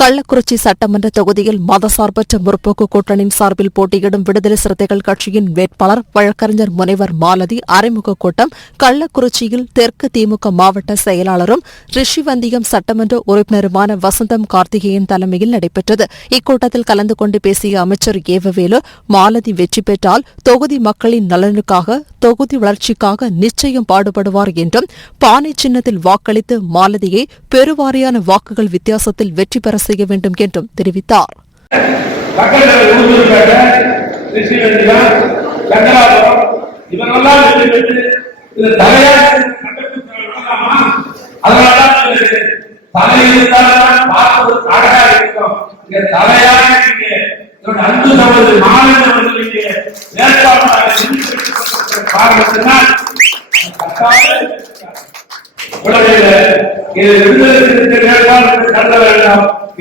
கள்ளக்குறிச்சி சட்டமன்ற தொகுதியில் மதசார்பற்ற முற்போக்கு கூட்டணியின் சார்பில் போட்டியிடும் விடுதலை சிறுத்தைகள் கட்சியின் வேட்பாளர் வழக்கறிஞர் முனைவர் மாலதி அறிமுக கூட்டம் கள்ளக்குறிச்சியில் தெற்கு திமுக மாவட்ட செயலாளரும் ரிஷிவந்தியம் சட்டமன்ற உறுப்பினருமான வசந்தம் கார்த்திகேயன் தலைமையில் நடைபெற்றது. இக்கூட்டத்தில் கலந்து கொண்டு பேசிய அமைச்சர் ஏவவேலு, மாலதி வெற்றி பெற்றால் தொகுதி மக்களின் நலனுக்காக, தொகுதி வளர்ச்சிக்காக நிச்சயம் பாடுபடுவார் என்றும், பானை சின்னத்தில் வாக்களித்து மாலதியை பெருவாரியான வாக்குகள் வித்தியாசத்தில் வெற்றி பெற செய்ய வேண்டும் என்றும் தெரிவித்தார்.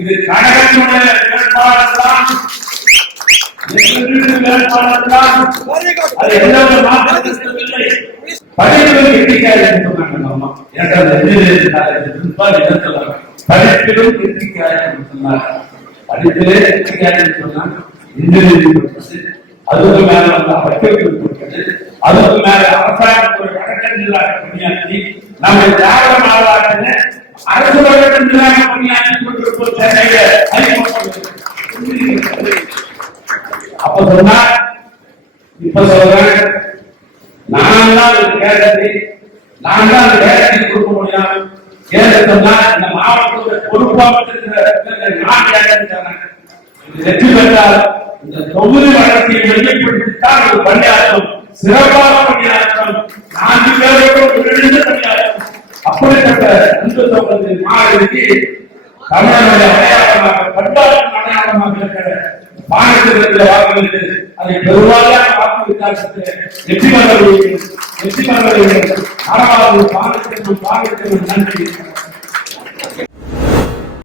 இது கழகத்தினுடைய வேட்பாளர்தான், அது எந்த ஒரு மாற்றத்திற்கும் இல்லை. படிப்பிலும் கிருத்திக்காய் என்று சொன்னாங்க. படிப்பிலும் கிருத்திக்காய் என்று சொன்னார். படிப்பிலே கிருத்திக்காய் என்று சொன்னாங்க. இன்ஜினியரிங் அதுக்கு மேல வந்து படிப்பது, அதுக்கு மேல அரசாங்கத்துறை வழக்கறிஞராக பணியாற்றி நம்ம திராவிட மாவட்டத்திலே அரசு வழக்கறிஞராக பணியாற்றி கொண்டிருப்போம். அப்ப சொன்னா இப்ப சொல்றேன், நான் தான் கேரளத்தை கொடுக்க முடியும். கேரளத்தா இந்த மாவட்டத்துடைய பொறுப்பாக நான் கேரளத்தை வெற்றி பெற்றால் இந்த தொகுதி வளர்ச்சியை மையப்படுத்தித்தான் ஒரு பணியாற்றும், சிறப்பாக பணியாற்றும், 4 பேருக்கும் விழுந்து பணியாற்றும். அப்படிப்பட்ட இந்து சமூகத்தின் மாநிலத்தை தமிழனுடைய அடையாளமாக, பண்பாட்டின் அடையாளமாக இருக்கிற பாடத்திற்கு வாக்களித்து அதை பெருவாரியான வாக்கு வித்தியாசத்தை வெற்றி பெற வேண்டும். வெற்றி பெற வேண்டும். 6வது பாடத்திற்கு நன்றி.